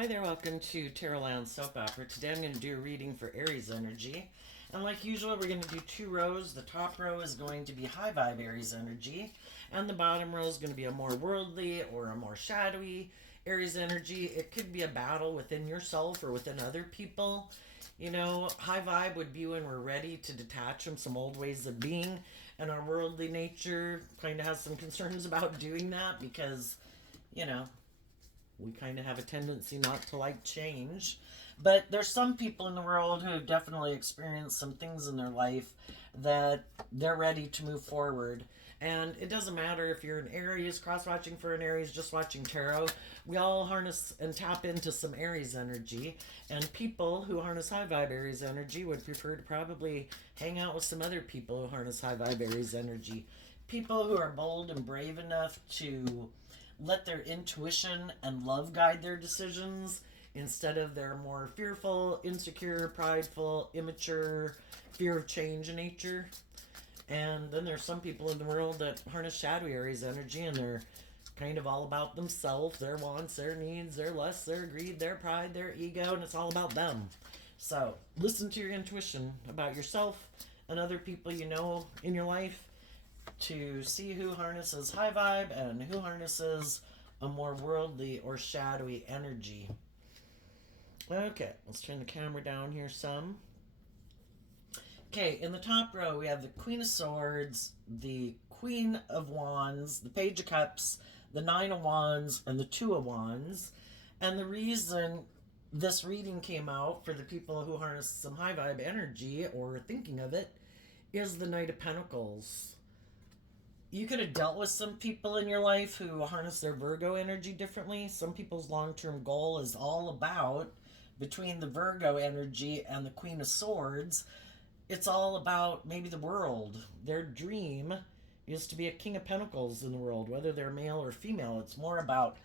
Hi there, welcome to Tarotland Soap Opera. Today I'm going to do a reading for Aries energy. And like usual, we're going to do two rows. The top row is going to be high vibe Aries energy, and the bottom row is going to be a more worldly or a more shadowy Aries energy. It could be a battle within yourself or within other people. You know, high vibe would be when we're ready to detach from some old ways of being, and our worldly nature kind of has some concerns about doing that because, you know, we kind of have a tendency not to like change. But there's some people in the world who have definitely experienced some things in their life that they're ready to move forward. And it doesn't matter if you're an Aries, cross watching for an Aries, just watching tarot. We all harness and tap into some Aries energy. And people who harness high vibe Aries energy would prefer to probably hang out with some other people who harness high vibe Aries energy. People who are bold and brave enough to let their intuition and love guide their decisions instead of their more fearful, insecure, prideful, immature, fear of change nature. And then there's some people in the world that harness shadowy Aries energy, and they're kind of all about themselves, their wants, their needs, their lusts, their greed, their pride, their ego, and it's all about them. So listen to your intuition about yourself and other people you know in your life to see who harnesses high vibe and who harnesses a more worldly or shadowy energy. Okay, let's turn the camera down here some. Okay, in the top row we have the Queen of Swords, the Queen of Wands, the Page of Cups, the Nine of Wands, and the Two of Wands. And the reason this reading came out for the people who harness some high vibe energy or thinking of it is the Knight of Pentacles. You could have dealt with some people in your life who harness their Virgo energy differently. Some people's long-term goal is all about, between the Virgo energy and the Queen of Swords, it's all about maybe the world. Their dream is to be a King of Pentacles in the world, whether they're male or female. It's more about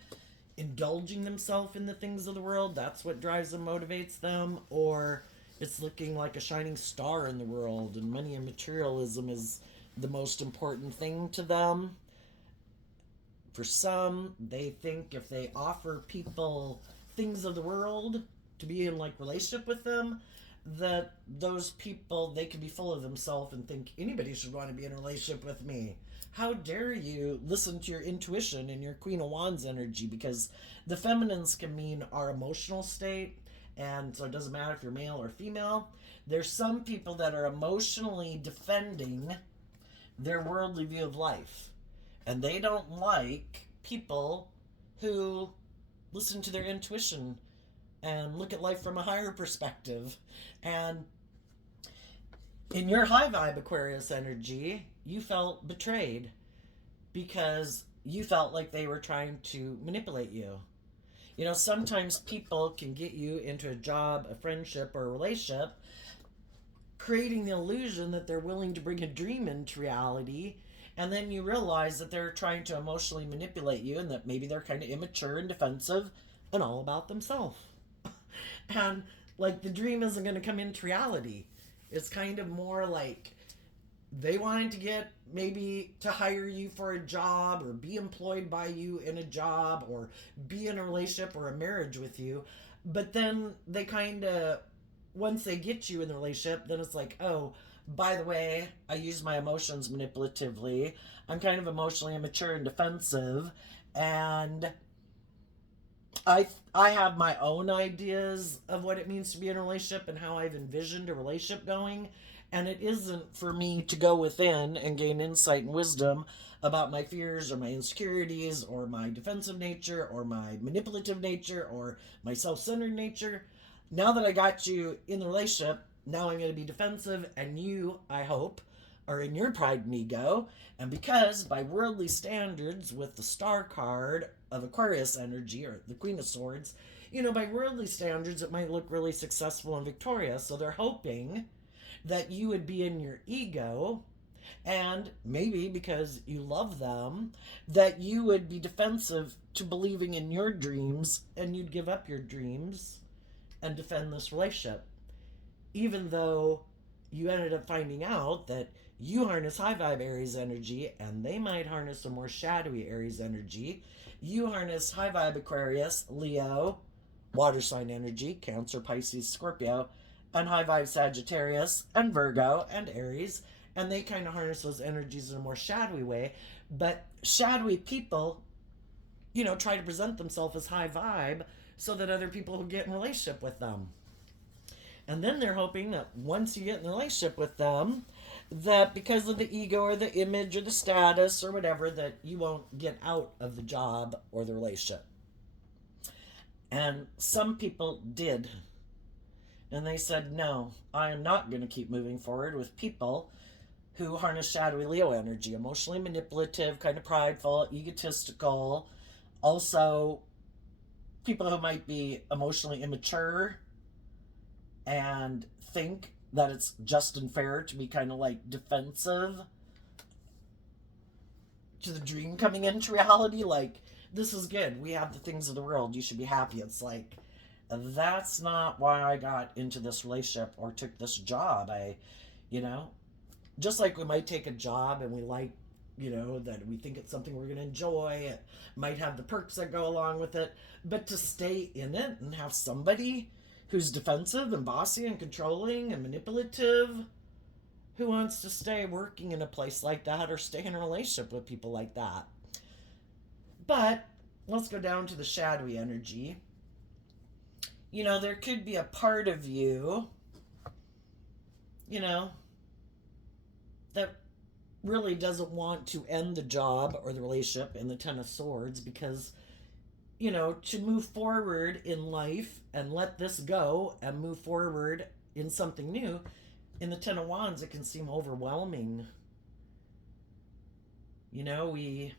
indulging themselves in the things of the world. That's what drives them, motivates them. Or it's looking like a shining star in the world, and money and materialism is the most important thing to them. For some, they think if they offer people things of the world to be in like relationship with them, that those people, they can be full of themselves and think anybody should want to be in a relationship with me. How dare you listen to your intuition and your Queen of Wands energy, because the feminines can mean our emotional state, and so it doesn't matter if you're male or female. There's some people that are emotionally defending their worldly view of life, and they don't like people who listen to their intuition and look at life from a higher perspective. And in your high vibe Aquarius energy, you felt betrayed because you felt like they were trying to manipulate you. You know, sometimes people can get you into a job, a friendship, or a relationship, creating the illusion that they're willing to bring a dream into reality, and then you realize that they're trying to emotionally manipulate you, and that maybe they're kind of immature and defensive and all about themselves. And like the dream isn't going to come into reality. It's kind of more like they wanted to get maybe to hire you for a job or be employed by you in a job or be in a relationship or a marriage with you. But then they kind of, once they get you in the relationship, then it's like, oh, by the way, I use my emotions manipulatively. I'm kind of emotionally immature and defensive. And I have my own ideas of what it means to be in a relationship and how I've envisioned a relationship going. And it isn't for me to go within and gain insight and wisdom about my fears or my insecurities or my defensive nature or my manipulative nature or my self-centered nature. Now that I got you in the relationship, now I'm going to be defensive, and you, I hope, are in your pride and ego. And because by worldly standards, with the star card of Aquarius energy, or the Queen of Swords, you know, by worldly standards, it might look really successful and victorious. So they're hoping that you would be in your ego, and maybe because you love them, that you would be defensive to believing in your dreams, and you'd give up your dreams and defend this relationship. Even though you ended up finding out that you harness high vibe Aries energy and they might harness a more shadowy Aries energy. You harness high vibe Aquarius, Leo, water sign energy, Cancer, Pisces, Scorpio, and high vibe Sagittarius, and Virgo, and Aries. And they kind of harness those energies in a more shadowy way. But shadowy people, try to present themselves as high vibe so that other people will get in relationship with them. And then they're hoping that once you get in a relationship with them, that because of the ego or the image or the status or whatever, that you won't get out of the job or the relationship. And some people did. And they said, no, I am not going to keep moving forward with people who harness shadowy Leo energy, emotionally manipulative, kind of prideful, egotistical, also people who might be emotionally immature and think that it's just and fair to be kind of like defensive to the dream coming into reality. Like, this is good. We have the things of the world. You should be happy. It's like, that's not why I got into this relationship or took this job. Just like we might take a job and we like, that we think it's something we're going to enjoy. It might have the perks that go along with it. But to stay in it and have somebody who's defensive and bossy and controlling and manipulative, who wants to stay working in a place like that or stay in a relationship with people like that? But let's go down to the shadowy energy. There could be a part of you, that really doesn't want to end the job or the relationship in the Ten of Swords because, to move forward in life and let this go and move forward in something new, in the Ten of Wands, it can seem overwhelming. We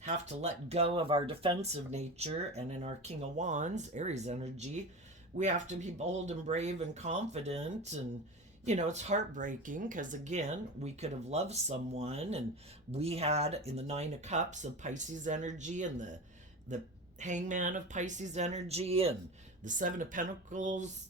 have to let go of our defensive nature, and in our King of Wands, Aries energy, we have to be bold and brave and confident. And it's heartbreaking because, again, we could have loved someone, and we had in the Nine of Cups of Pisces energy and the Hangman of Pisces energy and the Seven of Pentacles.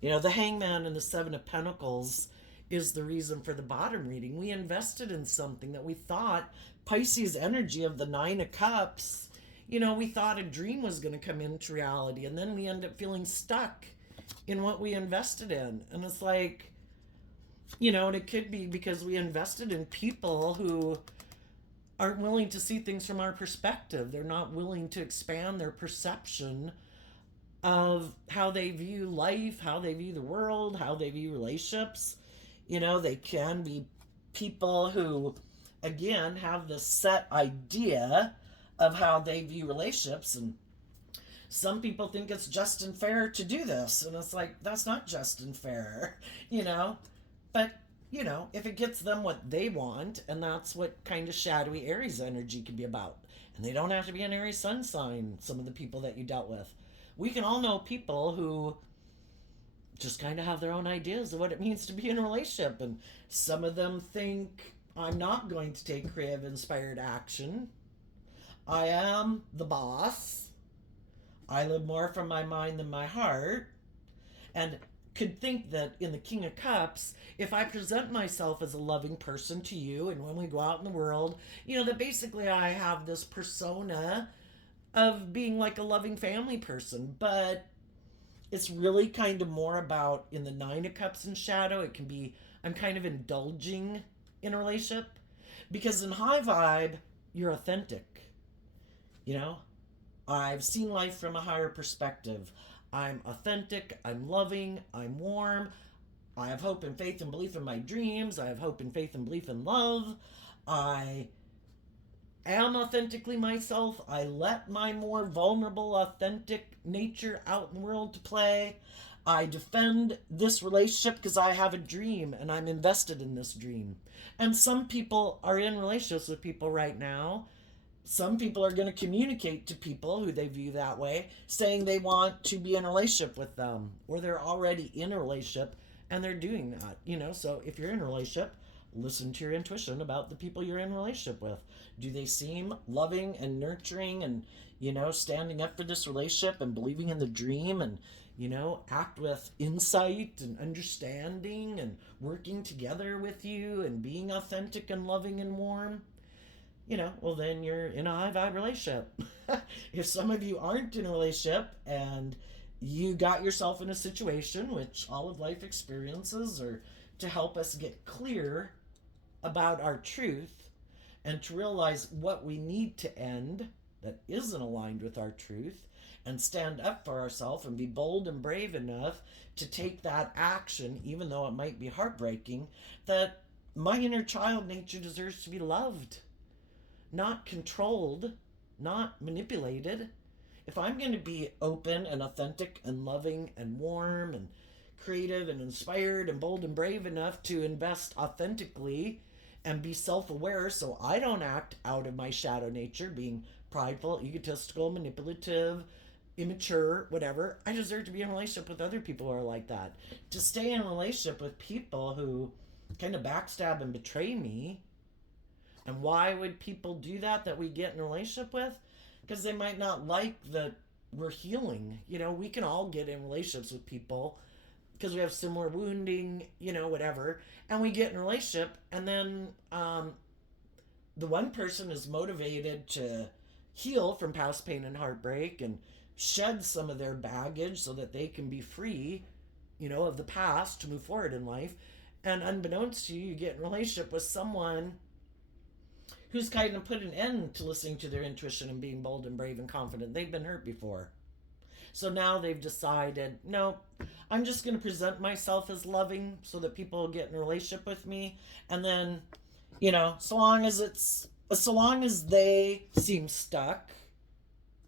The Hangman and the Seven of Pentacles is the reason for the bottom reading. We invested in something that we thought, Pisces energy of the Nine of Cups, we thought a dream was going to come into reality, and then we end up feeling stuck in what we invested in. And it's like, and it could be because we invested in people who aren't willing to see things from our perspective. They're not willing to expand their perception of how they view life, how they view the world, how they view relationships. They can be people who, again, have this set idea of how they view relationships, and some people think it's just and fair to do this, and it's like, that's not just and fair. But if it gets them what they want, and that's what kind of shadowy Aries energy can be about. And they don't have to be an Aries sun sign, some of the people that you dealt with. We can all know people who just kind of have their own ideas of what it means to be in a relationship, and some of them think, I'm not going to take creative, inspired action. I am the boss. I live more from my mind than my heart. And could think that in the King of Cups, if I present myself as a loving person to you, and when we go out in the world, that basically I have this persona of being like a loving family person. But it's really kind of more about, in the Nine of Cups in shadow, it can be, I'm kind of indulging in a relationship. Because in high vibe, you're authentic. I've seen life from a higher perspective. I'm authentic, I'm loving, I'm warm. I have hope and faith and belief in my dreams. I have hope and faith and belief in love. I am authentically myself. I let my more vulnerable, authentic nature out in the world to play. I defend this relationship because I have a dream and I'm invested in this dream. And some people are in relationships with people right now. Some people are going to communicate to people who they view that way, saying they want to be in a relationship with them, or they're already in a relationship and they're doing that. So if you're in a relationship, listen to your intuition about the people you're in a relationship with. Do they seem loving and nurturing and, standing up for this relationship and believing in the dream and, act with insight and understanding and working together with you and being authentic and loving and warm? Well, then you're in a high vibe relationship. If some of you aren't in a relationship and you got yourself in a situation, which all of life experiences are to help us get clear about our truth and to realize what we need to end that isn't aligned with our truth, and stand up for ourselves and be bold and brave enough to take that action, even though it might be heartbreaking, that my inner child nature deserves to be loved, not controlled, not manipulated. If I'm going to be open and authentic and loving and warm and creative and inspired and bold and brave enough to invest authentically and be self aware so I don't act out of my shadow nature, being prideful, egotistical, manipulative, immature, whatever, I deserve to be in a relationship with other people who are like that. To stay in a relationship with people who kind of backstab and betray me. And why would people do that we get in a relationship with? Because they might not like that we're healing. We can all get in relationships with people because we have similar wounding, whatever. And we get in a relationship, and then the one person is motivated to heal from past pain and heartbreak and shed some of their baggage so that they can be free, of the past to move forward in life. And unbeknownst to you, you get in a relationship with someone who's kind of put an end to listening to their intuition and being bold and brave and confident. They've been hurt before. So now they've decided, no, I'm just going to present myself as loving so that people will get in a relationship with me. And then, so long as they seem stuck,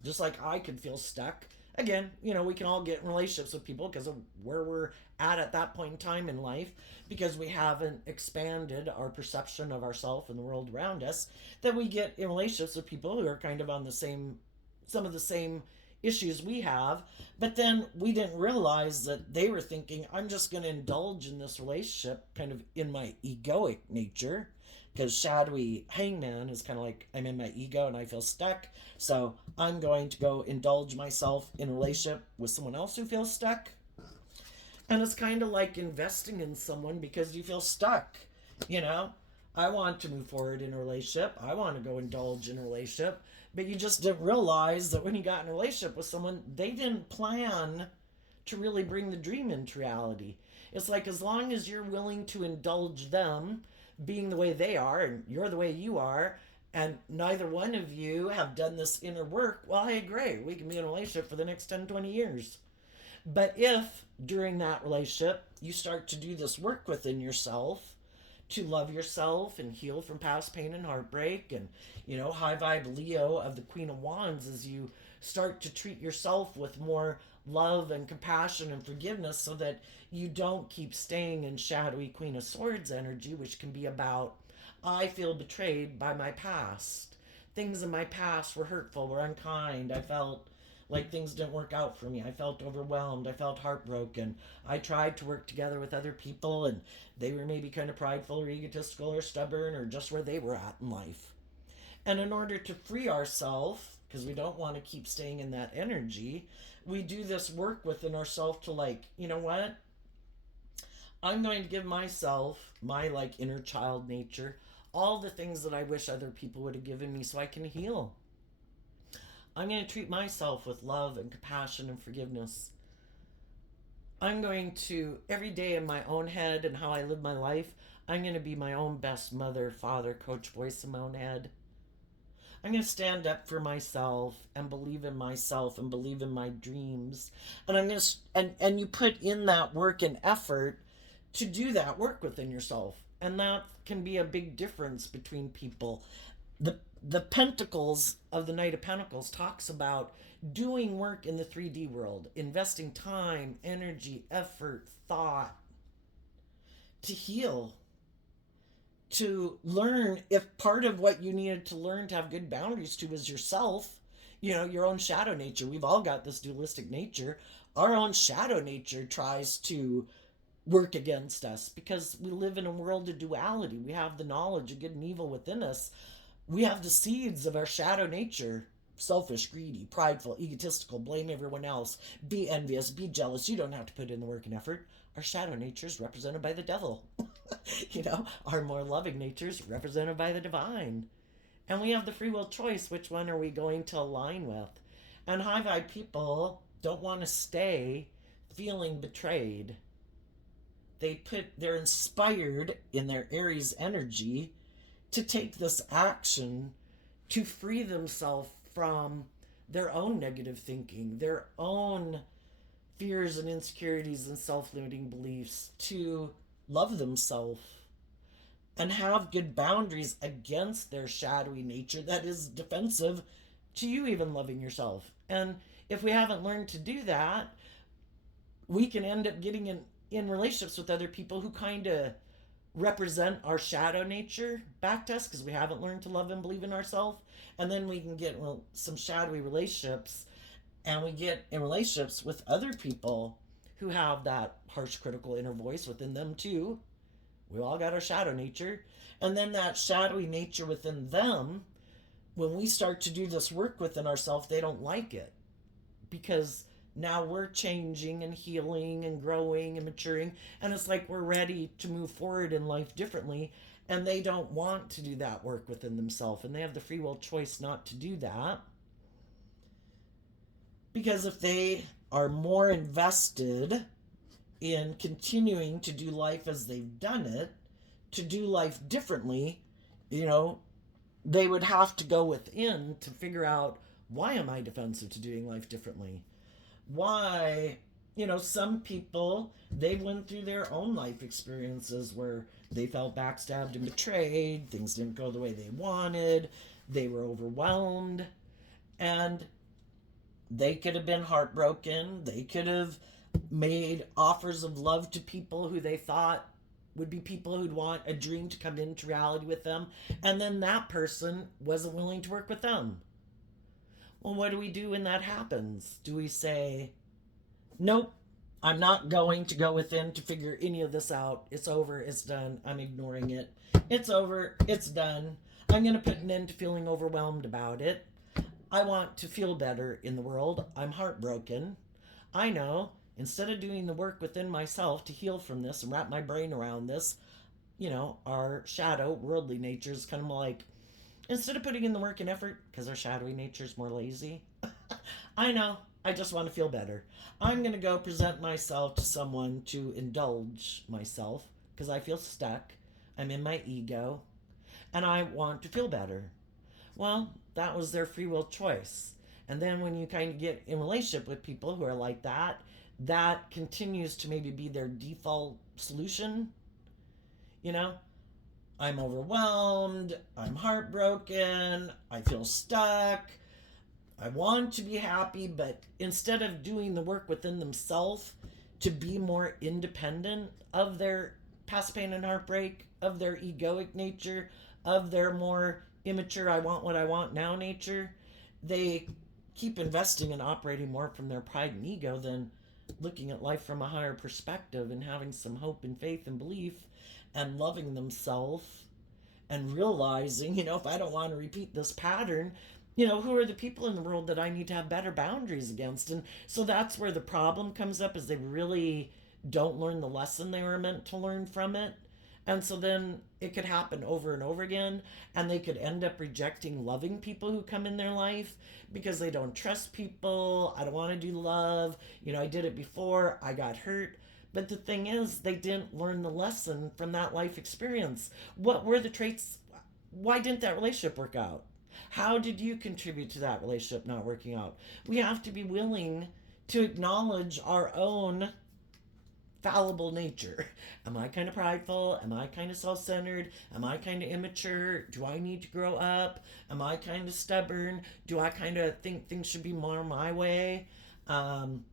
just like I could feel stuck. Again, we can all get in relationships with people because of where we're at that point in time in life, because we haven't expanded our perception of ourselves and the world around us, that we get in relationships with people who are kind of on some of the same issues we have. But then we didn't realize that they were thinking, I'm just going to indulge in this relationship kind of in my egoic nature, because shadowy hangman is kind of like, I'm in my ego and I feel stuck, so I'm going to go indulge myself in a relationship with someone else who feels stuck. And it's kind of like investing in someone because you feel stuck. I want to move forward in a relationship, I want to go indulge in a relationship, but you just didn't realize that when you got in a relationship with someone, they didn't plan to really bring the dream into reality. It's like, as long as you're willing to indulge them being the way they are and you're the way you are, and neither one of you have done this inner work, well, I agree, we can be in a relationship for the next 10, 20 years. But if during that relationship you start to do this work within yourself to love yourself and heal from past pain and heartbreak, and high vibe Leo of the Queen of Wands, as you start to treat yourself with more love and compassion and forgiveness, so that you don't keep staying in shadowy Queen of Swords energy, which can be about, I feel betrayed by my past. Things in my past were hurtful, were unkind. I felt like things didn't work out for me. I felt overwhelmed. I felt heartbroken. I tried to work together with other people, and they were maybe kind of prideful or egotistical or stubborn or just where they were at in life. And in order to free ourselves, because we don't want to keep staying in that energy, we do this work within ourselves to, like, you know what? I'm going to give myself, my inner child nature, all the things that I wish other people would have given me so I can heal. I'm going to treat myself with love and compassion and forgiveness. I'm going to, every day in my own head and how I live my life, I'm going to be my own best mother, father, coach, voice in my own head. I'm going to stand up for myself and believe in myself and believe in my dreams. And I'm going to, and you put in that work and effort to do that work within yourself. And that can be a big difference between people. The Pentacles of the Knight of Pentacles talks about doing work in the 3D world, investing time, energy, effort, thought to heal, to learn. If part of what you needed to learn to have good boundaries to is yourself, your own shadow nature. We've all got this dualistic nature. Our own shadow nature tries to work against us because we live in a world of duality. We have the knowledge of good and evil within us. We have the seeds of our shadow nature: selfish, greedy, prideful, egotistical, blame everyone else, be envious, be jealous. You don't have to put in the work and effort. Our shadow nature is represented by the devil. Our more loving nature is represented by the divine. And we have the free will choice, which one are we going to align with? And high vibe people don't want to stay feeling betrayed. They're inspired in their Aries energy to take this action to free themselves from their own negative thinking, their own fears and insecurities and self-limiting beliefs, to love themselves and have good boundaries against their shadowy nature that is defensive to you even loving yourself. And if we haven't learned to do that, we can end up getting in relationships with other people who kind of represent our shadow nature back to us because we haven't learned to love and believe in ourselves. And then we can get some shadowy relationships, and we get in relationships with other people who have that harsh critical inner voice within them too. We all got our shadow nature. And then that shadowy nature within them, when we start to do this work within ourselves, they don't like it because now we're changing and healing and growing and maturing, and it's like we're ready to move forward in life differently, and they don't want to do that work within themselves, and they have the free will choice not to do that, because if they are more invested in continuing to do life as they've done it, to do life differently, they would have to go within to figure out, why am I defensive to doing life differently? Why, some people, they went through their own life experiences where they felt backstabbed and betrayed, things didn't go the way they wanted, they were overwhelmed, and they could have been heartbroken, they could have made offers of love to people who they thought would be people who'd want a dream to come into reality with them, and then that person wasn't willing to work with them. Well, what do we do when that happens? Do we say, nope, I'm not going to go within to figure any of this out. It's over. It's done. I'm ignoring it. It's over. It's done. I'm going to put an end to feeling overwhelmed about it. I want to feel better in the world. I'm heartbroken. I know, instead of doing the work within myself to heal from this and wrap my brain around this, our shadow, worldly nature is kind of like, instead of putting in the work and effort, because our shadowy nature is more lazy, I know, I just want to feel better. I'm going to go present myself to someone to indulge myself because I feel stuck. I'm in my ego and I want to feel better. Well, that was their free will choice. And then when you kind of get in relationship with people who are like that, that continues to maybe be their default solution. I'm overwhelmed, I'm heartbroken, I feel stuck, I want to be happy, but instead of doing the work within themselves to be more independent of their past pain and heartbreak, of their egoic nature, of their more immature, I want what I want now nature, they keep investing and operating more from their pride and ego than looking at life from a higher perspective and having some hope and faith and belief and loving themselves and realizing, if I don't want to repeat this pattern, who are the people in the world that I need to have better boundaries against? And so that's where the problem comes up, is they really don't learn the lesson they were meant to learn from it. And so then it could happen over and over again, and they could end up rejecting loving people who come in their life because they don't trust people. I don't want to do love. I did it before, I got hurt. But the thing is, they didn't learn the lesson from that life experience. What were the traits? Why didn't that relationship work out? How did you contribute to that relationship not working out? We have to be willing to acknowledge our own fallible nature. Am I kind of prideful? Am I kind of self-centered? Am I kind of immature? Do I need to grow up? Am I kind of stubborn? Do I kind of think things should be more my way? Am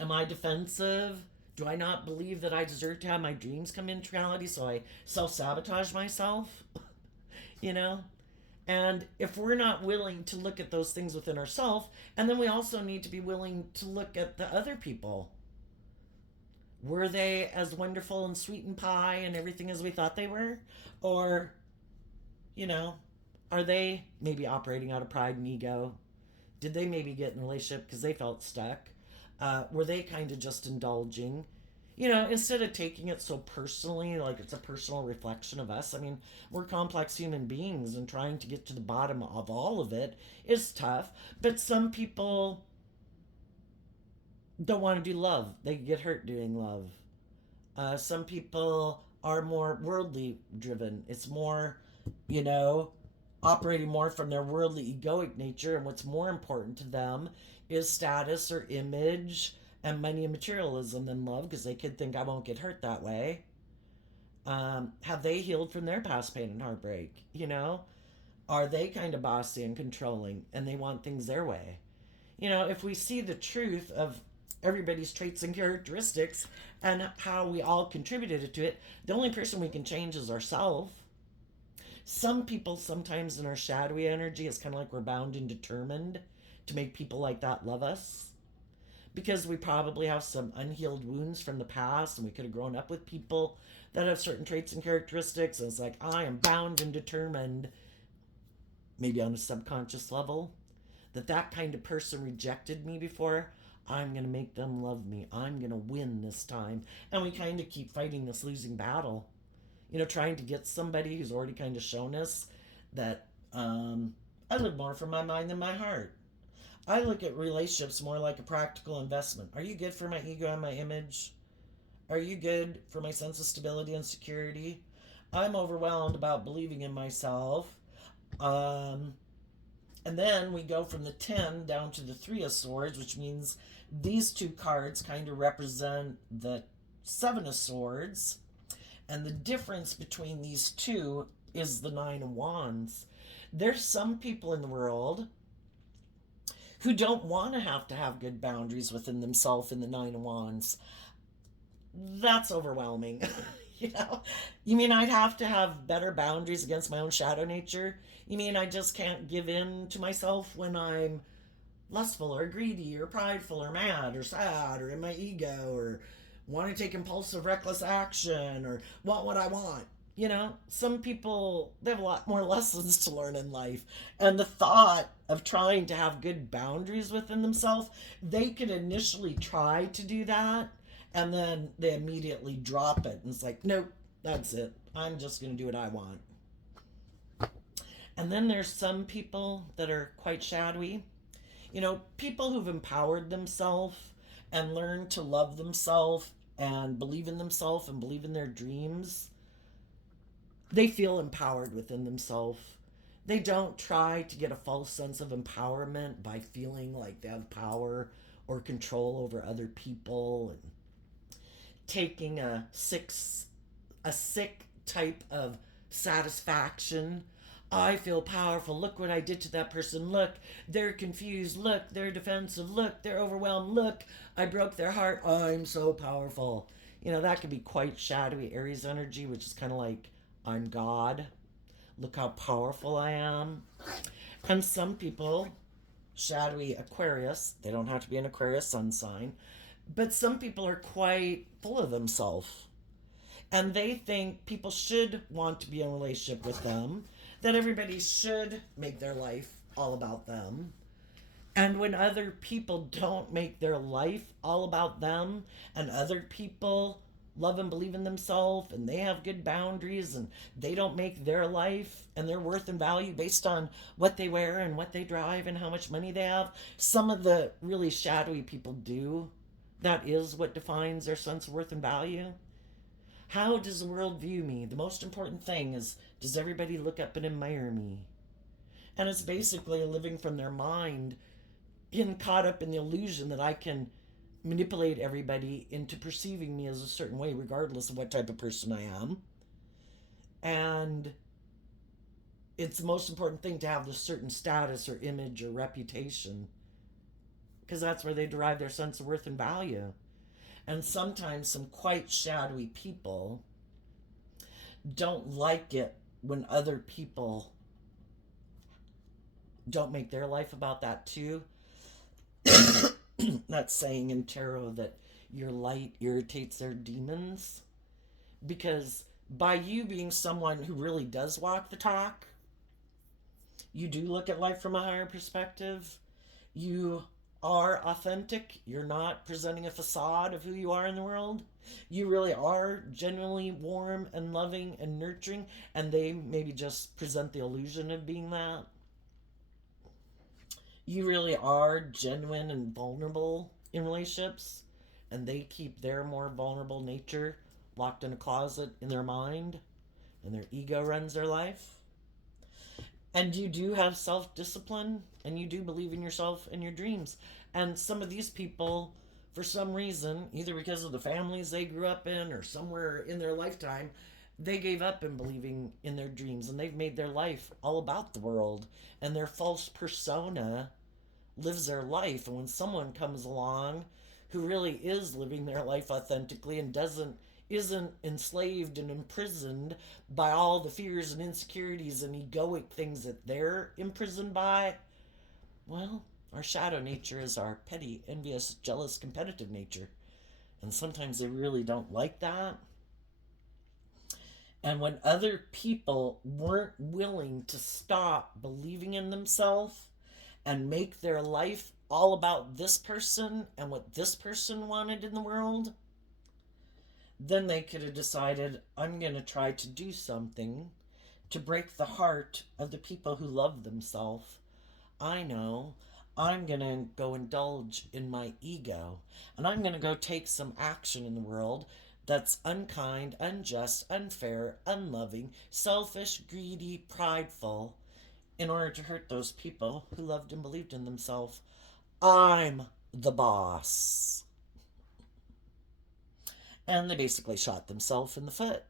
I defensive? Do I not believe that I deserve to have my dreams come into reality, so I self-sabotage myself? you know? And if we're not willing to look at those things within ourselves, and then we also need to be willing to look at the other people. Were they as wonderful and sweet and pie and everything as we thought they were? Or, are they maybe operating out of pride and ego? Did they maybe get in a relationship because they felt stuck? Were they kind of just indulging? Instead of taking it so personally, like it's a personal reflection of us. I mean, we're complex human beings, and trying to get to the bottom of all of it is tough. But some people don't want to do love, they get hurt doing love. Some people are more worldly driven. It's more, you know, operating more from their worldly egoic nature, and what's more important to them is status or image and money and materialism than love, because they could think, I won't get hurt that way. Have they healed from their past pain and heartbreak? Are they kind of bossy and controlling and they want things their way? If we see the truth of everybody's traits and characteristics and how we all contributed to it, the only person we can change is ourselves. Some people, sometimes in our shadowy energy, it's kind of like we're bound and determined to make people like that love us, because we probably have some unhealed wounds from the past, and we could have grown up with people that have certain traits and characteristics, and it's like, I am bound and determined, maybe on a subconscious level, that kind of person rejected me before. I'm going to make them love me. I'm going to win this time. And we kind of keep fighting this losing battle, trying to get somebody who's already kind of shown us that I live more from my mind than my heart. I look at relationships more like a practical investment. Are you good for my ego and my image? Are you good for my sense of stability and security? I'm overwhelmed about believing in myself. And then we go from the 10 down to the 3 of Swords, which means these two cards kind of represent the 7 of Swords. And the difference between these two is the 9 of Wands. There's some people in the world who don't want to have good boundaries within themselves in the 9 of Wands. That's overwhelming. You mean I'd have to have better boundaries against my own shadow nature? You mean I just can't give in to myself when I'm lustful or greedy or prideful or mad or sad or in my ego or want to take impulsive, reckless action or want what I want? Some people, they have a lot more lessons to learn in life. And the thought of trying to have good boundaries within themselves, they could initially try to do that, and then they immediately drop it. And it's like, nope, that's it. I'm just going to do what I want. And then there's some people that are quite shadowy. People who've empowered themselves and learned to love themselves and believe in themselves and believe in their dreams. They feel empowered within themselves. They don't try to get a false sense of empowerment by feeling like they have power or control over other people and taking a sick type of satisfaction. I feel powerful. Look what I did to that person. Look, they're confused. Look, they're defensive. Look, they're overwhelmed. Look, I broke their heart. I'm so powerful. That could be quite shadowy Aries energy, which is kind of like, I'm God. Look how powerful I am. And some people, shadowy Aquarius, they don't have to be an Aquarius sun sign, but some people are quite full of themselves. And they think people should want to be in a relationship with them, that everybody should make their life all about them. And when other people don't make their life all about them, and other people love and believe in themselves and they have good boundaries and they don't make their life and their worth and value based on what they wear and what they drive and how much money they have, some of the really shadowy people do. That is what defines their sense of worth and value. How does the world view me? The most important thing is, does everybody look up and admire me? And it's basically living from their mind, getting caught up in the illusion that I can manipulate everybody into perceiving me as a certain way, regardless of what type of person I am. And it's the most important thing to have this certain status or image or reputation, because that's where they derive their sense of worth and value. And sometimes some quite shadowy people don't like it when other people don't make their life about that too. That saying in tarot that your light irritates their demons, because by you being someone who really does walk the talk, you do look at life from a higher perspective. You are authentic, you're not presenting a facade of who you are in the world, you really are genuinely warm and loving and nurturing, and they maybe just present the illusion of being that, you really are genuine and vulnerable in relationships, and they keep their more vulnerable nature locked in a closet in their mind, and their ego runs their life. And you do have self discipline, and you do believe in yourself and your dreams. And some of these people, for some reason, either because of the families they grew up in or somewhere in their lifetime, they gave up in believing in their dreams, and they've made their life all about the world, and their false persona lives their life. And when someone comes along who really is living their life authentically and doesn't isn't enslaved and imprisoned by all the fears and insecurities and egoic things that they're imprisoned by, well, our shadow nature is our petty, envious, jealous, competitive nature. And sometimes they really don't like that. And when other people weren't willing to stop believing in themselves and make their life all about this person and what this person wanted in the world, then they could have decided, I'm going to try to do something to break the heart of the people who love themselves. I know I'm going to go indulge in my ego, and I'm going to go take some action in the world that's unkind, unjust, unfair, unloving, selfish, greedy, prideful, in order to hurt those people who loved and believed in themselves. I'm the boss. And they basically shot themselves in the foot.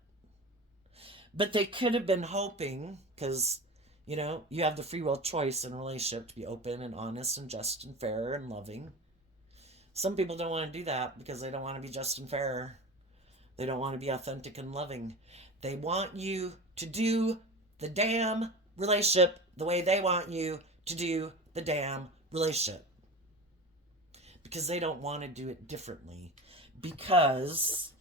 But they could have been hoping, because, you have the free will choice in a relationship to be open and honest and just and fair and loving. Some people don't want to do that because they don't want to be just and fair. They don't want to be authentic and loving. They want you to do the damn relationship the way they want you to do the damn relationship. Because they don't want to do it differently. Because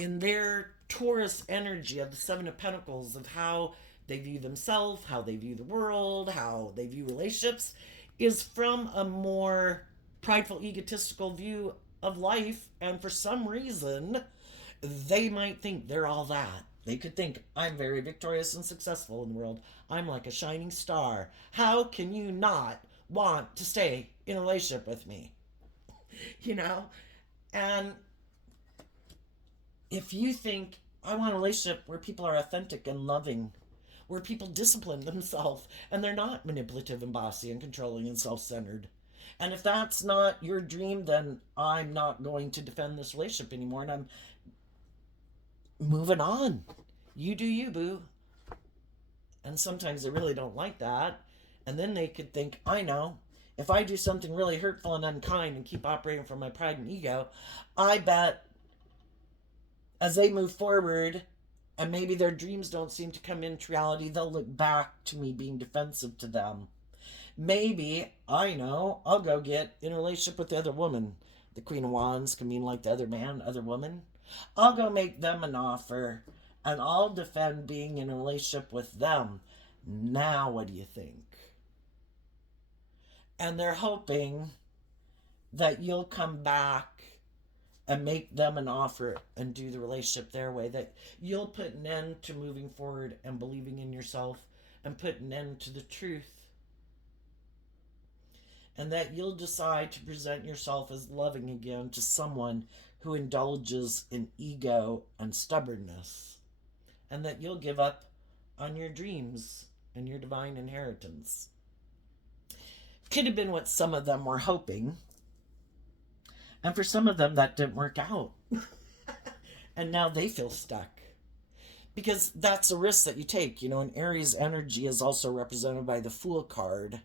in their Taurus energy of the Seven of Pentacles, of how they view themselves, how they view the world, how they view relationships, is from a more prideful, egotistical view of life. And for some reason, they might think they're all that. They could think, I'm very victorious and successful in the world. I'm like a shining star. How can you not want to stay in a relationship with me? And if you think, I want a relationship where people are authentic and loving, where people discipline themselves and they're not manipulative and bossy and controlling and self-centered, and if that's not your dream, then I'm not going to defend this relationship anymore, and I'm moving on. You do you, boo. And sometimes they really don't like that, and then they could think, I know, if I do something really hurtful and unkind and keep operating from my pride and ego, I bet as they move forward and maybe their dreams don't seem to come into reality, they'll look back to me being defensive to them. Maybe, I know, I'll go get in a relationship with the other woman. The Queen of Wands can mean like the other man, other woman. I'll go make them an offer, and I'll defend being in a relationship with them. Now, what do you think? And they're hoping that you'll come back and make them an offer and do the relationship their way, that you'll put an end to moving forward and believing in yourself and put an end to the truth, and that you'll decide to present yourself as loving again to someone who indulges in ego and stubbornness, and that you'll give up on your dreams and your divine inheritance. Could have been what some of them were hoping. And for some of them, that didn't work out. And now they feel stuck. Because that's a risk that you take. And Aries energy is also represented by the Fool card.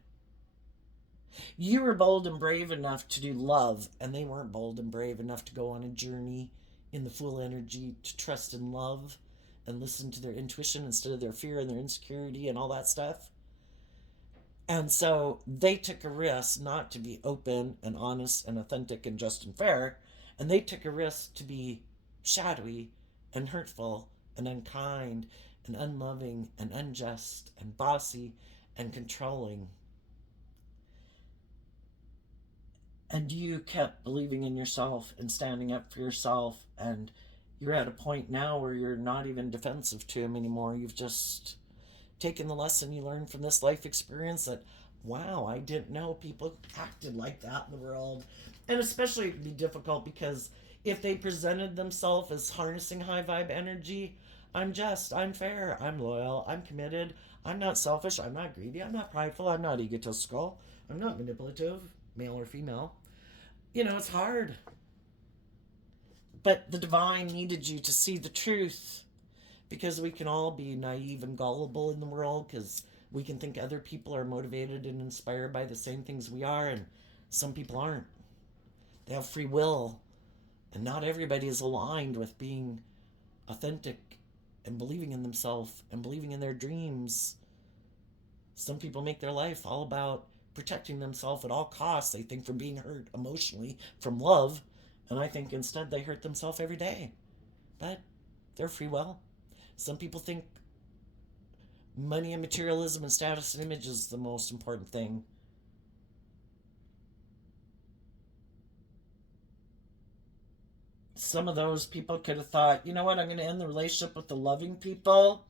You were bold and brave enough to do love, and they weren't bold and brave enough to go on a journey in the Fool energy to trust in love and listen to their intuition instead of their fear and their insecurity and all that stuff. And so they took a risk not to be open and honest and authentic and just and fair. And they took a risk to be shadowy and hurtful and unkind and unloving and unjust and bossy and controlling. and you kept believing in yourself and standing up for yourself, and you're at a point now where you're not even defensive to him anymore. You've just taken the lesson you learned from this life experience that, wow, I didn't know people acted like that in the world. And especially it can be difficult because if they presented themselves as harnessing high vibe energy, I'm just, I'm fair, I'm loyal, I'm committed, I'm not selfish, I'm not greedy, I'm not prideful, I'm not egotistical, I'm not manipulative, male or female. You know, it's hard. But the divine needed you to see the truth, because we can all be naive and gullible in the world because we can think other people are motivated and inspired by the same things we are, and some people aren't. They have free will, and not everybody is aligned with being authentic and believing in themselves and believing in their dreams. Some people make their life all about protecting themselves at all costs. They think from being hurt emotionally from love, and I think instead they hurt themselves every day. But they're free will. Some people think money and materialism and status and image is the most important thing. Some of those people could have thought, you know what, I'm going to end the relationship with the loving people.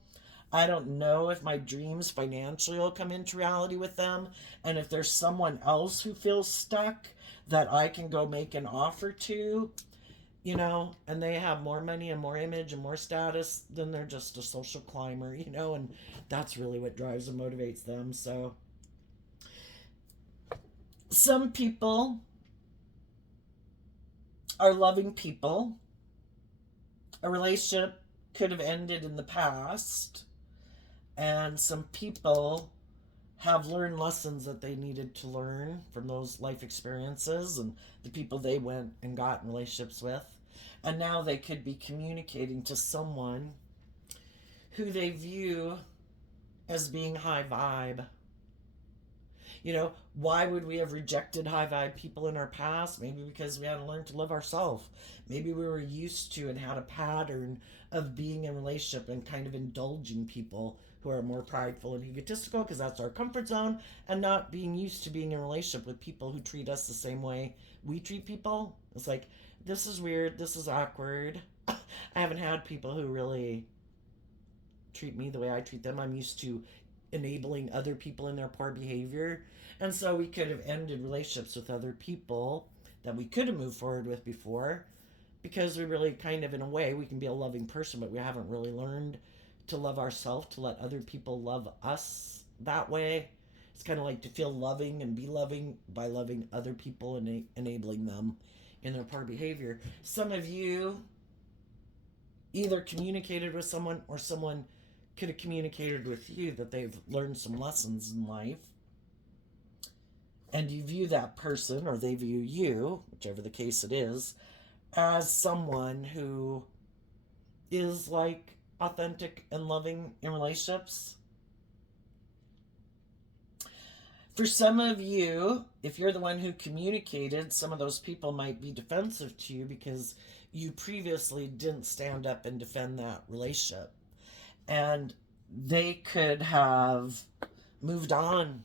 I don't know if my dreams financially will come into reality with them. And if there's someone else who feels stuck that I can go make an offer to, you know, and they have more money and more image and more status, then they're just a social climber, you know, and that's really what drives and motivates them. So some people are loving people. A relationship could have ended in the past, and some people have learned lessons that they needed to learn from those life experiences and the people they went and got in relationships with. And now they could be communicating to someone who they view as being high vibe. You know, why would we have rejected high vibe people in our past? Maybe because we hadn't learned to love ourselves. Maybe we were used to and had a pattern of being in a relationship and kind of indulging people who are more prideful and egotistical because that's our comfort zone, and not being used to being in a relationship with people who treat us the same way we treat people. It's like, this is weird, this is awkward. I haven't had people who really treat me the way I treat them. I'm used to enabling other people in their poor behavior. And so we could have ended relationships with other people that we could have moved forward with before, because we really kind of, in a way, we can be a loving person, but we haven't really learned to love ourselves, to let other people love us that way. It's kind of like to feel loving and be loving by loving other people and enabling them in their poor behavior. Some of you either communicated with someone, or someone could have communicated with you that they've learned some lessons in life, and you view that person, or they view you, whichever the case it is, as someone who is like authentic and loving in relationships. For some of you, if you're the one who communicated, some of those people might be defensive to you because you previously didn't stand up and defend that relationship. And they could have moved on.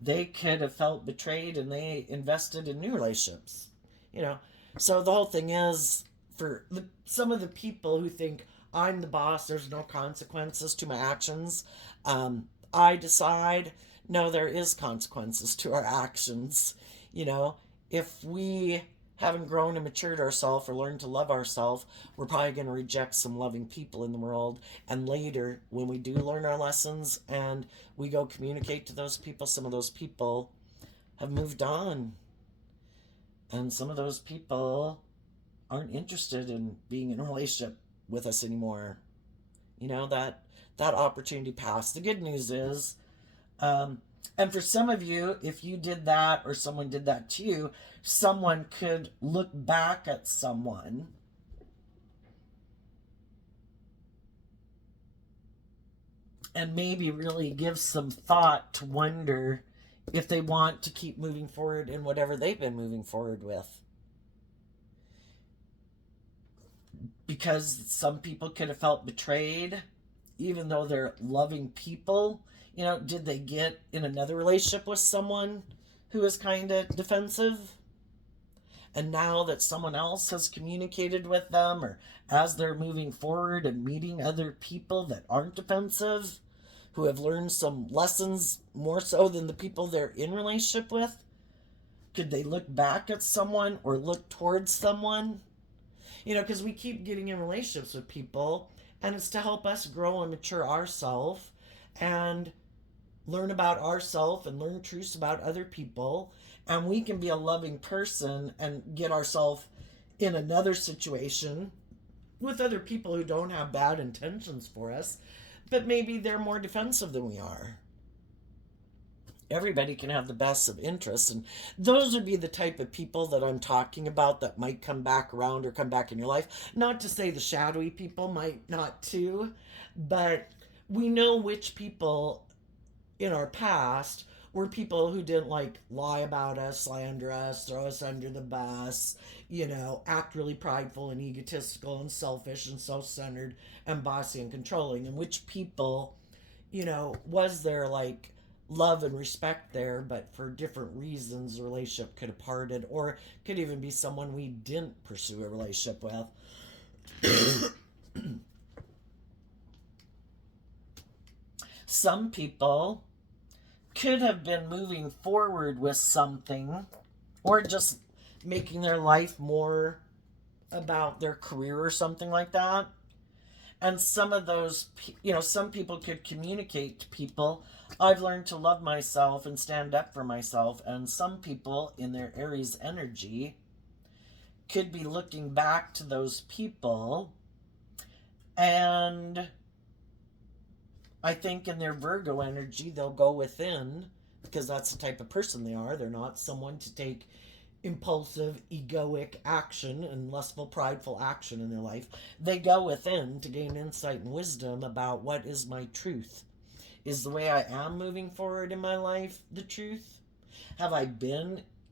They could have felt betrayed, and they invested in new relationships. You know, so the whole thing is, for some of the people who think, I'm the boss, there's no consequences to my actions, I decide, no, there is consequences to our actions. You know, if we haven't grown and matured ourselves or learned to love ourselves, we're probably going to reject some loving people in the world. And later, when we do learn our lessons and we go communicate to those people, some of those people have moved on. And some of those people aren't interested in being in a relationship with us anymore. You know, that opportunity passed. The good news is, and for some of you, if you did that or someone did that to you, someone could look back at someone and maybe really give some thought to wonder if they want to keep moving forward in whatever they've been moving forward with. Because some people could have felt betrayed, even though they're loving people. You know, did they get in another relationship with someone who is kind of defensive? And now that someone else has communicated with them, or as they're moving forward and meeting other people that aren't defensive, who have learned some lessons more so than the people they're in relationship with, could they look back at someone or look towards someone? Because we keep getting in relationships with people, and it's to help us grow and mature ourselves and learn about ourselves and learn truths about other people. And we can be a loving person and get ourselves in another situation with other people who don't have bad intentions for us, but maybe they're more defensive than we are. Everybody can have the best of interests, and those would be the type of people that I'm talking about that might come back around or come back in your life. Not to say the shadowy people might not too, but we know which people in our past were people who didn't lie about us, slander us, throw us under the bus, act really prideful and egotistical and selfish and self-centered and bossy and controlling. And which people, was there love and respect there, but for different reasons the relationship could have parted, or could even be someone we didn't pursue a relationship with. Some people could have been moving forward with something, or just making their life more about their career or something like that. And some of those, some people could communicate to people, I've learned to love myself and stand up for myself. And some people in their Aries energy could be looking back to those people, and I think in their Virgo energy, they'll go within, because that's the type of person they are. They're not someone to take impulsive, egoic action and lustful, prideful action in their life. They go within to gain insight and wisdom about what is my truth. Is the way I am moving forward in my life the truth? Have I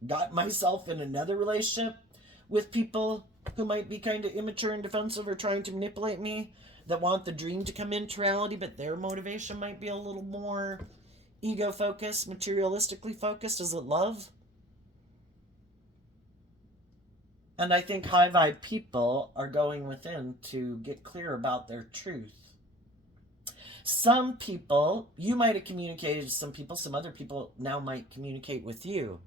got myself in another relationship with people who might be kind of immature and defensive or trying to manipulate me, that want the dream to come into reality, but their motivation might be a little more ego focused, materialistically focused? Is it love? And I think high vibe people are going within to get clear about their truth. Some people, you might have communicated to some people, some other people now might communicate with you.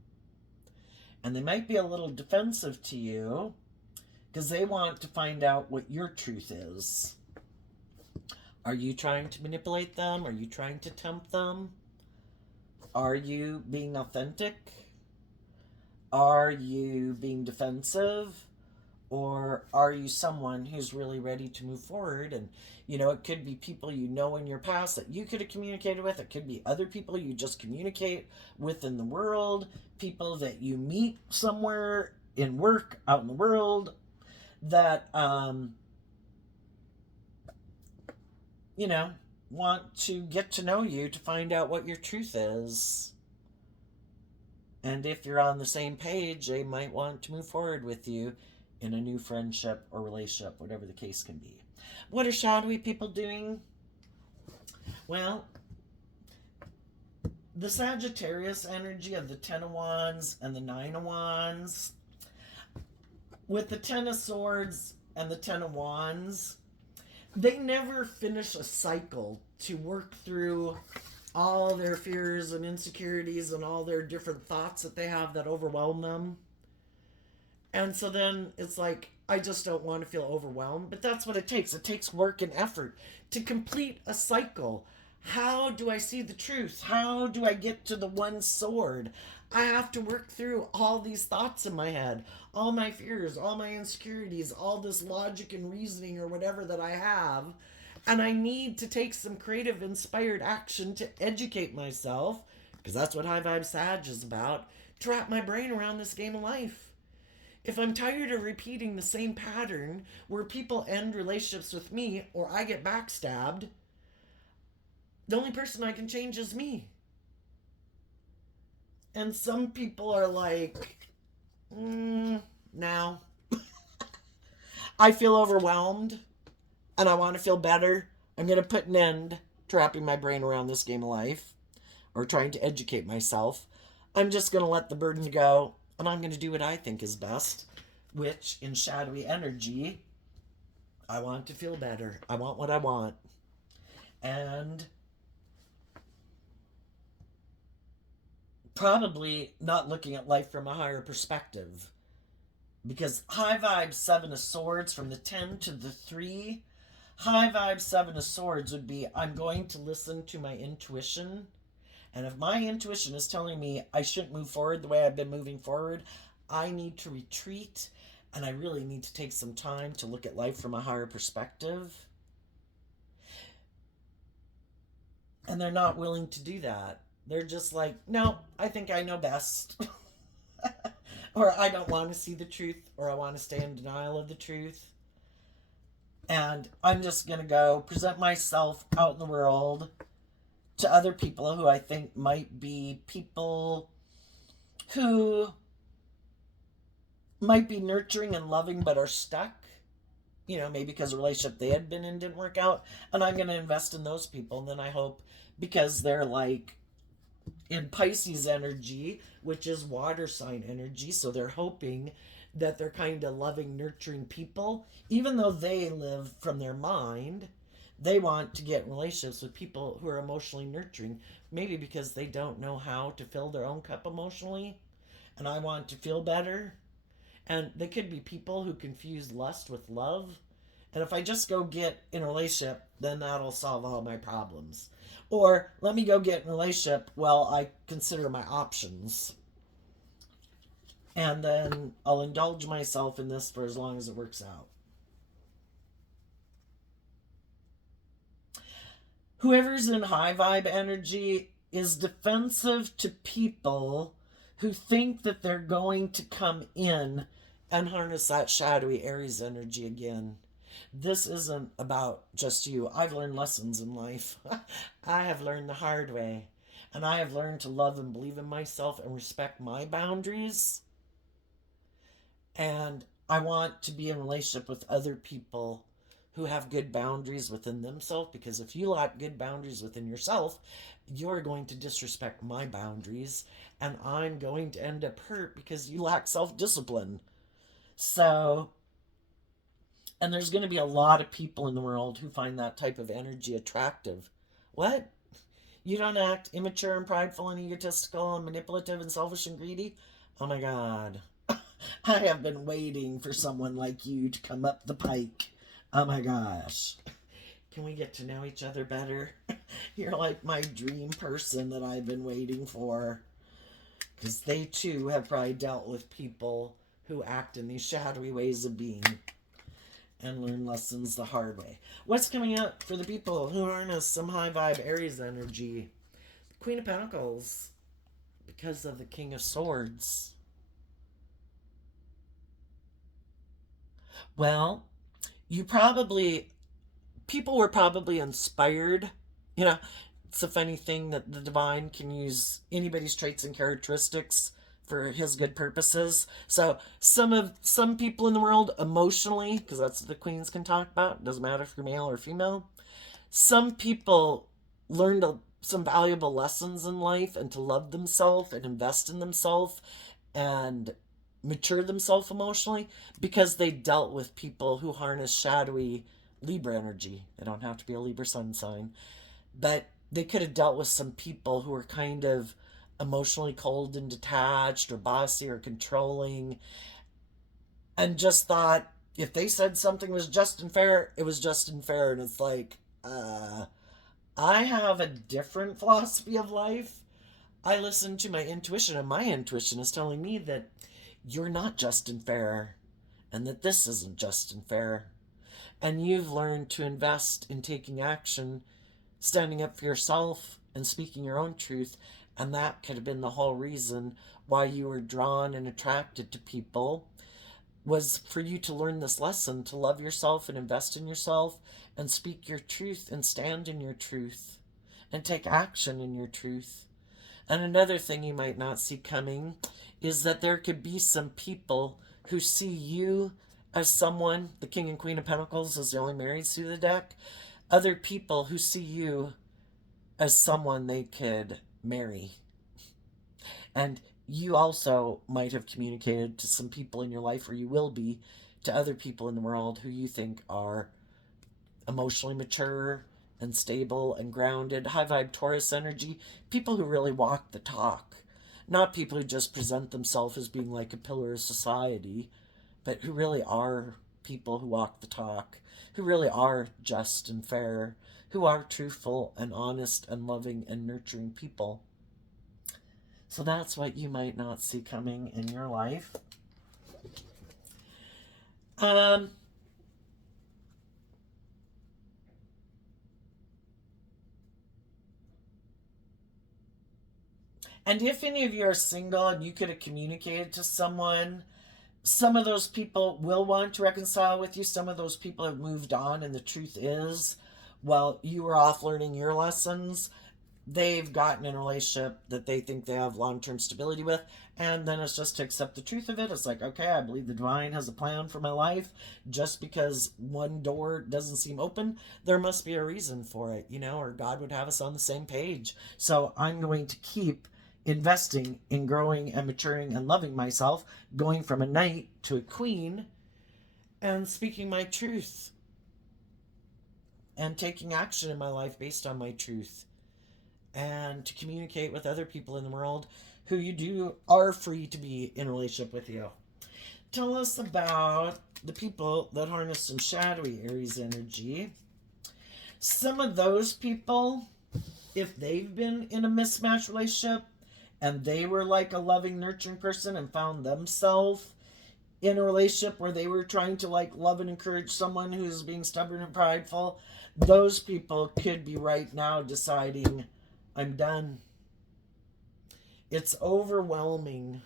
And they might be a little defensive to you because they want to find out what your truth is. Are you trying to manipulate them? Are you trying to tempt them? Are you being authentic? Are you being defensive? Or are you someone who's really ready to move forward? And, it could be people in your past that you could have communicated with. It could be other people you just communicate with in the world. People that you meet somewhere in work, out in the world, that, want to get to know you to find out what your truth is. And if you're on the same page, they might want to move forward with you in a new friendship or relationship, whatever the case can be. What are shadowy people doing? Well, the Sagittarius energy of the Ten of Wands and the Nine of Wands, with the Ten of Swords and the Ten of Wands, they never finish a cycle to work through all their fears and insecurities and all their different thoughts that they have that overwhelm them. And so then it's like, I just don't want to feel overwhelmed. But that's what it takes. It takes work and effort to complete a cycle. How do I see the truth? How do I get to the one sword? I have to work through all these thoughts in my head, all my fears, all my insecurities, all this logic and reasoning or whatever that I have. And I need to take some creative, inspired action to educate myself, because that's what High Vibe Sag is about, to wrap my brain around this game of life. If I'm tired of repeating the same pattern where people end relationships with me or I get backstabbed, the only person I can change is me. And some people are like, now. I feel overwhelmed and I want to feel better. I'm going to put an end to wrapping my brain around this game of life or trying to educate myself. I'm just going to let the burden go. and I'm going to do what I think is best, which in shadowy energy, I want to feel better. I want what I want. And probably not looking at life from a higher perspective. Because high vibe Seven of Swords from the 10 to the 3, high vibe Seven of Swords would be I'm going to listen to my intuition. And if my intuition is telling me I shouldn't move forward the way I've been moving forward, I need to retreat, and I really need to take some time to look at life from a higher perspective. And they're not willing to do that. They're just like, no, I think I know best. Or I don't want to see the truth, or I want to stay in denial of the truth. And I'm just going to go present myself out in the world to other people who I think might be people who might be nurturing and loving but are stuck. You know, maybe because a relationship they had been in didn't work out. And I'm going to invest in those people. And then I hope, because they're like in Pisces energy, which is water sign energy, so they're hoping that they're kind of loving, nurturing people, even though they live from their mind. They want to get in relationships with people who are emotionally nurturing, maybe because they don't know how to fill their own cup emotionally, and I want to feel better. And they could be people who confuse lust with love, and if I just go get in a relationship, then that'll solve all my problems. Or let me go get in a relationship while I consider my options. And then I'll indulge myself in this for as long as it works out. Whoever's in high vibe energy is defensive to people who think that they're going to come in and harness that shadowy Aries energy again. This isn't about just you. I've learned lessons in life. I have learned the hard way. And I have learned to love and believe in myself and respect my boundaries. And I want to be in a relationship with other people who have good boundaries within themselves, because if you lack good boundaries within yourself, you're going to disrespect my boundaries, and I'm going to end up hurt because you lack self-discipline. So, and there's going to be a lot of people in the world who find that type of energy attractive. What? You don't act immature and prideful and egotistical and manipulative and selfish and greedy? Oh my God. I have been waiting for someone like you to come up the pike. Oh my gosh. Can we get to know each other better? You're like my dream person that I've been waiting for. Because they too have probably dealt with people who act in these shadowy ways of being and learn lessons the hard way. What's coming up for the people who harness some high vibe Aries energy? Queen of Pentacles, because of the King of Swords. Well, people were probably inspired. You know, it's a funny thing that the divine can use anybody's traits and characteristics for his good purposes. So some people in the world emotionally, because that's what the queens can talk about, it doesn't matter if you're male or female, some people learned some valuable lessons in life, and to love themselves and invest in themselves and mature themselves emotionally, because they dealt with people who harness shadowy Libra energy. They don't have to be a Libra sun sign, but they could have dealt with some people who were kind of emotionally cold and detached or bossy or controlling, and just thought if they said something was just and fair, it was just and fair. And it's like, I have a different philosophy of life. I listen to my intuition, and my intuition is telling me that you're not just and fair, and that this isn't just and fair. And you've learned to invest in taking action, standing up for yourself, and speaking your own truth. And that could have been the whole reason why you were drawn and attracted to people, was for you to learn this lesson, to love yourself and invest in yourself and speak your truth and stand in your truth and take action in your truth. And another thing you might not see coming is that there could be some people who see you as someone, the King and Queen of Pentacles is the only marrieds through the deck, other people who see you as someone they could marry. And you also might have communicated to some people in your life, or you will be to other people in the world who you think are emotionally mature and stable and grounded. High vibe Taurus energy, people who really walk the talk, not people who just present themselves as being like a pillar of society, but who really are people who walk the talk, who really are just and fair, who are truthful and honest and loving and nurturing people. So that's what you might not see coming in your life. Um, and if any of you are single and you could have communicated to someone, some of those people will want to reconcile with you. Some of those people have moved on, and the truth is, while you were off learning your lessons, they've gotten in a relationship that they think they have long-term stability with, and then it's just to accept the truth of it. It's like, okay, I believe the divine has a plan for my life. Just because one door doesn't seem open, there must be a reason for it, or God would have us on the same page. So I'm going to keep investing in growing and maturing and loving myself, going from a knight to a queen, and speaking my truth and taking action in my life based on my truth, and to communicate with other people in the world who are free to be in a relationship with you. Tell us about the people that harness some shadowy Aries energy. Some of those people, if they've been in a mismatched relationship and they were like a loving, nurturing person and found themselves in a relationship where they were trying to like love and encourage someone who's being stubborn and prideful, those people could be right now deciding, I'm done. It's overwhelming.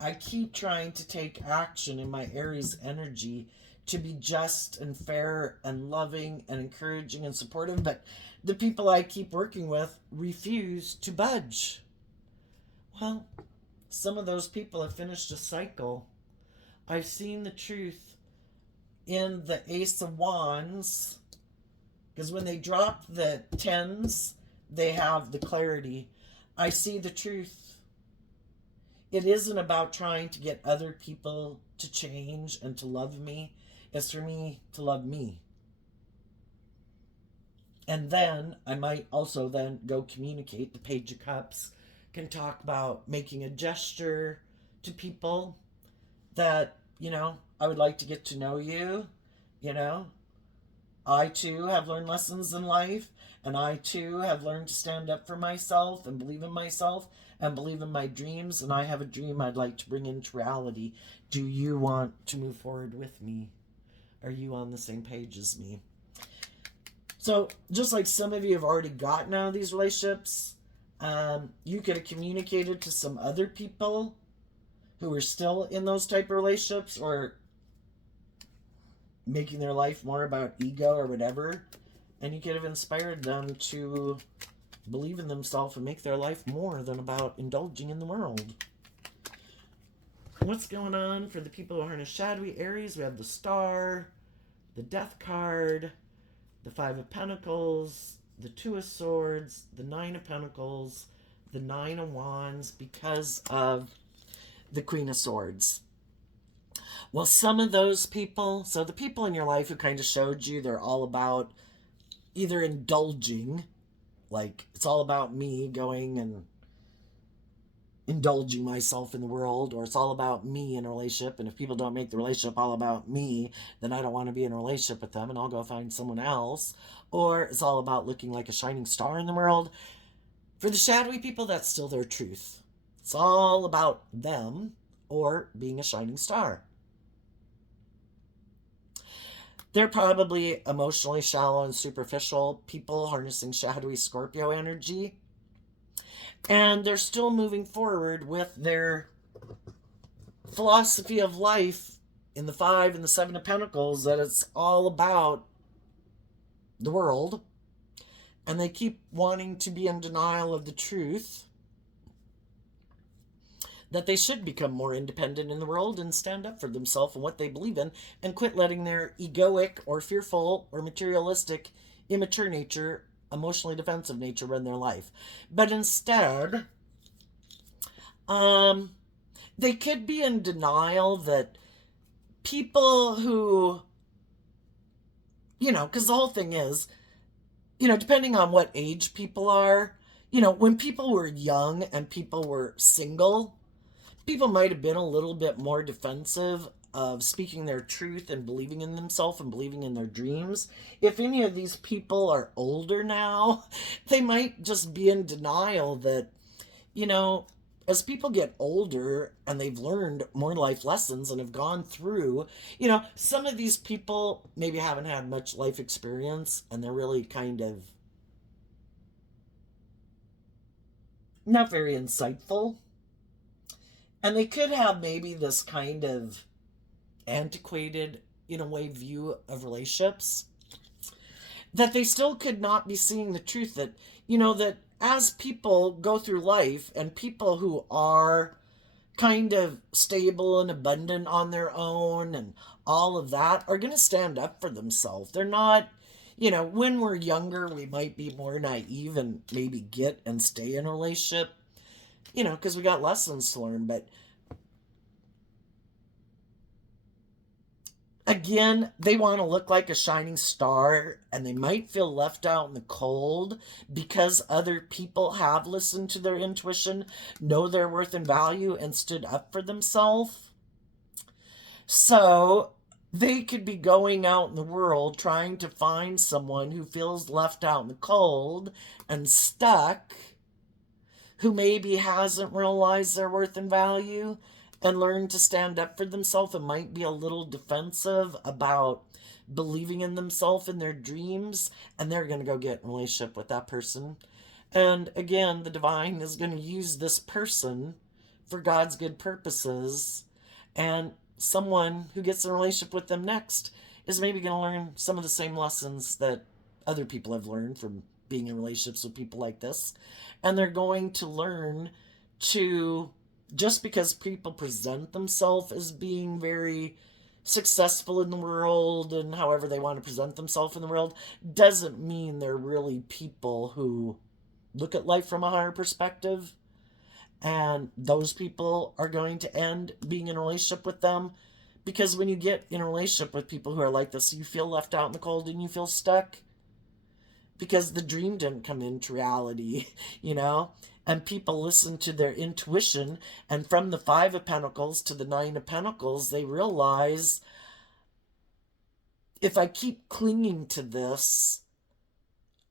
I keep trying to take action in my Aries energy to be just and fair and loving and encouraging and supportive, but the people I keep working with refuse to budge. Well, some of those people have finished a cycle. I've seen the truth in the Ace of Wands, because when they drop the tens, they have the clarity. I see the truth. It isn't about trying to get other people to change and to love me. It's for me to love me. And then I might also then go communicate. The Page of Cups can talk about making a gesture to people that, I would like to get to know you. I too have learned lessons in life, and I too have learned to stand up for myself and believe in myself and believe in my dreams, and I have a dream I'd like to bring into reality. Do you want to move forward with me? Are you on the same page as me? So just like some of you have already gotten out of these relationships, you could have communicated to some other people who are still in those type of relationships, or making their life more about ego or whatever, and you could have inspired them to believe in themselves and make their life more than about indulging in the world. What's going on for the people who are in a shadowy Aries? We have the Star, the Death card, the Five of Pentacles, the Two of Swords, the Nine of Pentacles, the Nine of Wands, because of the Queen of Swords. Well, some of those people, so the people in your life who kind of showed you they're all about either indulging, like it's all about me going and indulging myself in the world, or it's all about me in a relationship, and if people don't make the relationship all about me, then I don't want to be in a relationship with them and I'll go find someone else. Or it's all about looking like a shining star in the world. For the shadowy people, that's still their truth. It's all about them or being a shining star. They're probably emotionally shallow and superficial people harnessing shadowy Scorpio energy. And they're still moving forward with their philosophy of life in the Five and the Seven of Pentacles, that it's all about the world. And they keep wanting to be in denial of the truth that they should become more independent in the world and stand up for themselves and what they believe in, and quit letting their egoic or fearful or materialistic, immature nature, emotionally defensive nature run their life. But instead, Um, they could be in denial that people who, because the whole thing is, depending on what age people are, when people were young and people were single, people might have been a little bit more defensive of speaking their truth and believing in themselves and believing in their dreams. If any of these people are older now, they might just be in denial that, you know, as people get older and they've learned more life lessons and have gone through, some of these people maybe haven't had much life experience and they're really kind of not very insightful. And they could have maybe this kind of antiquated, in a way, view of relationships, that they still could not be seeing the truth that, that as people go through life and people who are kind of stable and abundant on their own and all of that are going to stand up for themselves. They're not, when we're younger, we might be more naive and maybe get and stay in a relationship, because we got lessons to learn. But again, they want to look like a shining star and they might feel left out in the cold because other people have listened to their intuition, know their worth and value, and stood up for themselves. So they could be going out in the world trying to find someone who feels left out in the cold and stuck, who maybe hasn't realized their worth and value and learned to stand up for themselves and might be a little defensive about believing in themselves and their dreams, and they're going to go get in a relationship with that person. And again, the divine is going to use this person for God's good purposes, and someone who gets in a relationship with them next is maybe going to learn some of the same lessons that other people have learned from being in relationships with people like this. And they're going to learn to, just because people present themselves as being very successful in the world and however they want to present themselves in the world, doesn't mean they're really people who look at life from a higher perspective. And those people are going to end being in a relationship with them, because when you get in a relationship with people who are like this, you feel left out in the cold and you feel stuck because the dream didn't come into reality, you know? And people listen to their intuition, and from the Five of Pentacles to the Nine of Pentacles, they realize, if I keep clinging to this,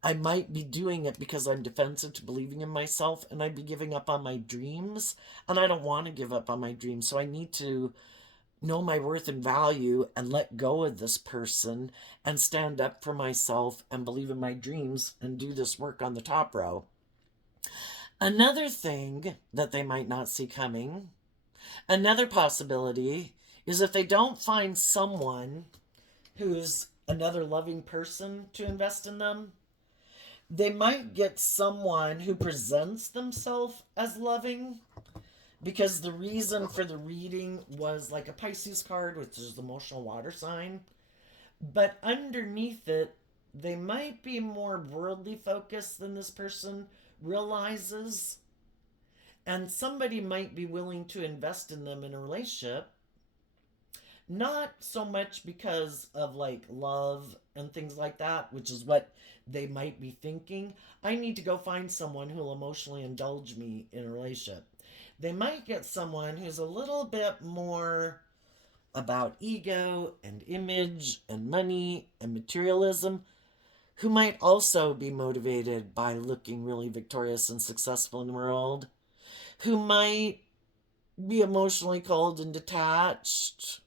I might be doing it because I'm defensive to believing in myself, and I'd be giving up on my dreams. And I don't want to give up on my dreams. So I need to know my worth and value and let go of this person and stand up for myself and believe in my dreams and do this work on the top row. Another thing that they might not see coming, another possibility, is if they don't find someone who's another loving person to invest in them, they might get someone who presents themselves as loving, because the reason for the reading was like a Pisces card, which is the emotional water sign. But underneath it, they might be more worldly focused than this person realizes. And somebody might be willing to invest in them in a relationship, not so much because of like love and things like that, which is what they might be thinking. I need to go find someone who'll emotionally indulge me in a relationship. They might get someone who's a little bit more about ego and image and money and materialism, who might also be motivated by looking really victorious and successful in the world, who might be emotionally cold and detached,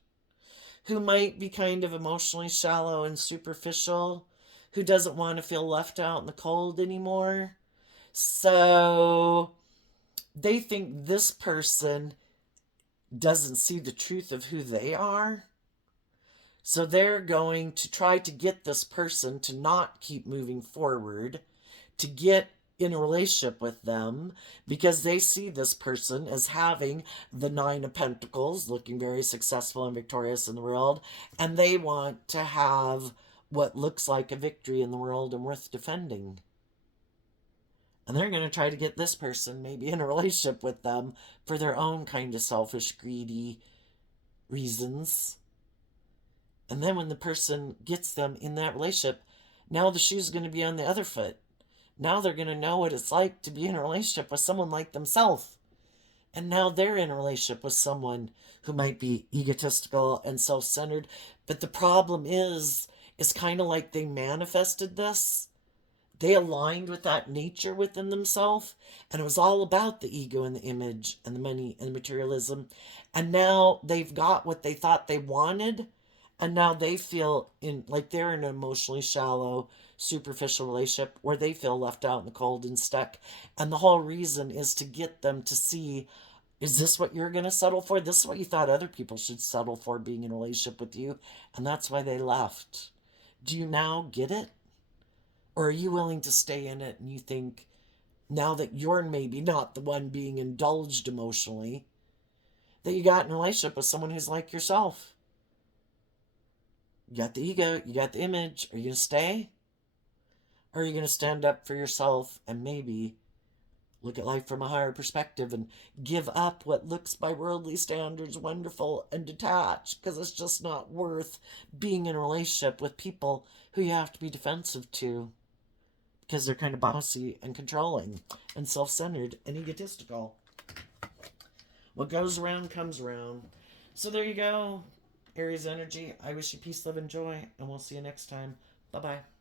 who might be kind of emotionally shallow and superficial, who doesn't want to feel left out in the cold anymore. So they think this person doesn't see the truth of who they are. So they're going to try to get this person to not keep moving forward, to get in a relationship with them, because they see this person as having the Nine of Pentacles, looking very successful and victorious in the world, and they want to have what looks like a victory in the world and worth defending. And they're going to try to get this person maybe in a relationship with them for their own kind of selfish, greedy reasons. And then when the person gets them in that relationship, now the shoe's going to be on the other foot. Now they're going to know what it's like to be in a relationship with someone like themselves. And now they're in a relationship with someone who might be egotistical and self-centered. But the problem is, it's kind of like they manifested this. They aligned with that nature within themselves, and it was all about the ego and the image and the money and the materialism. And now they've got what they thought they wanted, and now they feel in like they're in an emotionally shallow, superficial relationship where they feel left out in the cold and stuck. And the whole reason is to get them to see, is this what you're going to settle for? This is what you thought other people should settle for, being in a relationship with you. And that's why they left. Do you now get it? Or are you willing to stay in it and you think, now that you're maybe not the one being indulged emotionally, that you got in a relationship with someone who's like yourself? You got the ego, you got the image. Are you going to stay? Or are you going to stand up for yourself and maybe look at life from a higher perspective and give up what looks by worldly standards wonderful and detach, because it's just not worth being in a relationship with people who you have to be defensive to because they're kind of bossy and controlling and self-centered and egotistical. What goes around comes around. So there you go, Aries energy. I wish you peace, love, and joy, and we'll see you next time. Bye-bye.